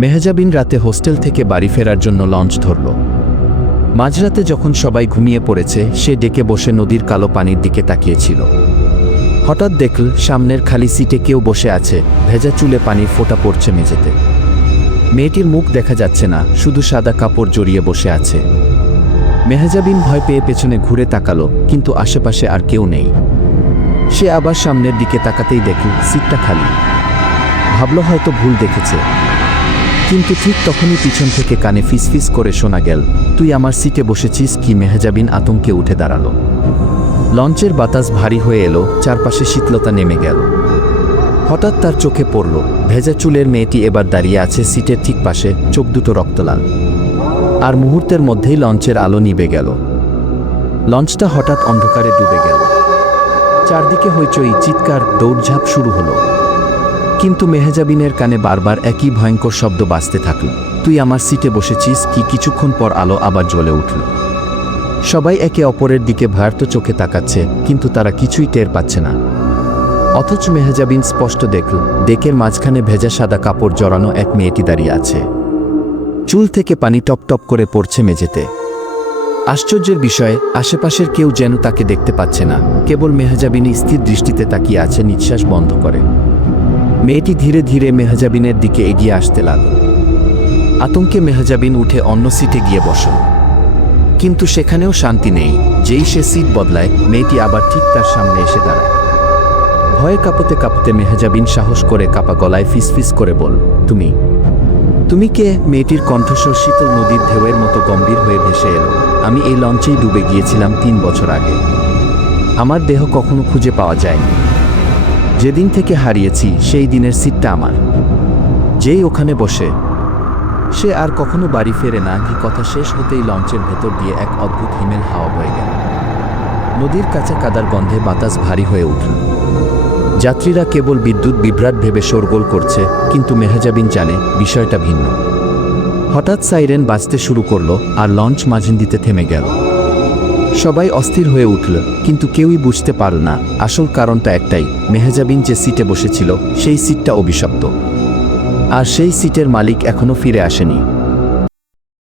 মেহজাবিন রাতে হোস্টেল থেকে বাড়ি ফেরার জন্য লঞ্চ ধরল। মাঝরাতে যখন সবাই ঘুমিয়ে পড়েছে, সে ডেকে বসে নদীর কালো পানির দিকে তাকিয়েছিল। হঠাৎ দেখল সামনের খালি সিটে কেউ বসে আছে, ভেজা চুলে পানির ফোঁটা পড়ছে মেঝেতে। মেয়েটির মুখ দেখা যাচ্ছে না, শুধু সাদা কাপড় জড়িয়ে বসে আছে। মেহজাবিন ভয় পেয়ে পেছনে ঘুরে তাকালো, কিন্তু আশেপাশে আর কেউ নেই। সে আবার সামনের দিকে তাকাতেই দেখল সিটটা খালি। ভাবল হয়তো ভুল দেখেছে, কিন্তু ঠিক তখনই পিছন থেকে কানে ফিসফিস করে শোনা গেল, তুই আমার সিটে বসেছিস কি? মেহজাবিন আতঙ্কে উঠে দাঁড়ালো। লঞ্চের বাতাস ভারী হয়ে এলো, চারপাশে শীতলতা নেমে গেল। হঠাৎ তার চোখে পড়ল, ভেজা চুলের মেয়েটি এবার দাঁড়িয়ে আছে সিটের ঠিক পাশে, চোখ দুটো রক্তলাল। আর মুহূর্তের মধ্যেই লঞ্চের আলো নিভে গেল। লঞ্চটা হঠাৎ অন্ধকারে ডুবে গেল। চারদিকে হইচই, চিৎকার, দৌড়ঝাঁপ শুরু হলো। কিন্তু মেহজাবিনের কানে বারবার একই ভয়ঙ্কর শব্দ বাজতে থাকল, তুই আমার সিটে বসেছিস কি? কিছুক্ষণ পর আলো আবার জ্বলে উঠল। সবাই একে অপরের দিকে ভয়ার্ত চোখে তাকাচ্ছে, কিন্তু তারা কিছুই টের পাচ্ছে না। অথচ মেহজাবিন স্পষ্ট দেখল, ডেকের মাঝখানে ভেজা সাদা কাপড় জড়ানো এক মেয়েটি দাঁড়িয়ে আছে। চুল থেকে পানি টপ টপ করে পড়ছে মেঝেতে। আশ্চর্যের বিষয়, আশেপাশের কেউ যেন তাকে দেখতে পাচ্ছে না, কেবল মেহজাবিনই স্থির দৃষ্টিতে তাকিয়ে আছে, নিঃশ্বাস বন্ধ করে। মেয়েটি ধীরে ধীরে মেহজাবিনের দিকে এগিয়ে আসতে লাগল। আতঙ্কে মেহজাবিন উঠে অন্য সিটে গিয়ে বসল। কিন্তু সেখানেও শান্তি নেই। যেই সে সিট বদলায়, মেয়েটি আবার ঠিক তার সামনে এসে দাঁড়ায়। ভয়ে কাঁপতে কাঁপতে মেহজাবিন সাহস করে কাপা গলায় ফিসফিস করে বল, তুমি কে? মেয়েটির কণ্ঠস্বর শীতল নদীর ঢেউয়ের মতো গম্ভীর হয়ে ভেসে এলো। আমি এই লঞ্চেই ডুবে গিয়েছিলাম 3 বছর আগে। আমার দেহ কখনো খুঁজে পাওয়া যায়নি। যেদিন থেকে হারিয়েছি সেই দিনের সিটটা আমার। যেই ওখানে বসে, সে আর কখনো বাড়ি ফেরে না। কি কথা শেষ হতেই লঞ্চের ভেতর দিয়ে এক অদ্ভুত হিমেল হাওয়া বয়ে গেল। নদীর কাঁচা কাদার গন্ধে বাতাস ভারী হয়ে উঠল। যাত্রীরা কেবল বিদ্যুৎ বিভ্রাট ভেবে শোরগোল করছে, কিন্তু মেহজাবিন জানে বিষয়টা ভিন্ন। হঠাৎ সাইরেন বাজতে শুরু করলো, আর লঞ্চ মাঝিন্দিতে থেমে গেল। সবাই অস্থির হয়ে উঠল, কিন্তু কেউই বুঝতে পারল না আসল কারণটা একটাই, মেহজাবিন যে সিটে বসেছিল সেই সিটটা অভিশপ্ত। আর সেই সিটের মালিক এখনো ফিরে আসেনি।